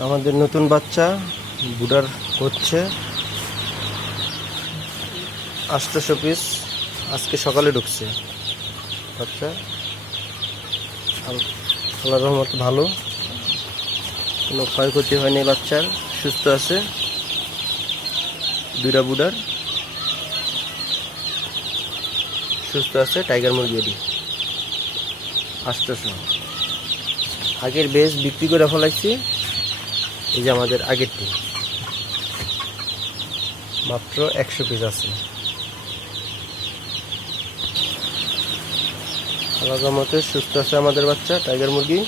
আমাদের নতুন বাচ্চা বুডার হচ্ছে। আটশোশো পিস আজকে সকালে ঢুকছে বাচ্চা। আল- আল্লাহ রহমত, ভালো। কোনো ক্ষয়ক্ষতি হয়নি বাচ্চার, সুস্থ আছে। দুইটা বুডার। সুস্থ আছে, টাইগার মুরগি এটি আটশোশো আগের বেশ বিক্রি করে ফেলাইছি। এই যে আমাদের আগের আগেরটি মাত্র একশো পিস আছে। আলাদা মতে সুস্থ আছে আমাদের বাচ্চা টাইগার মুরগি।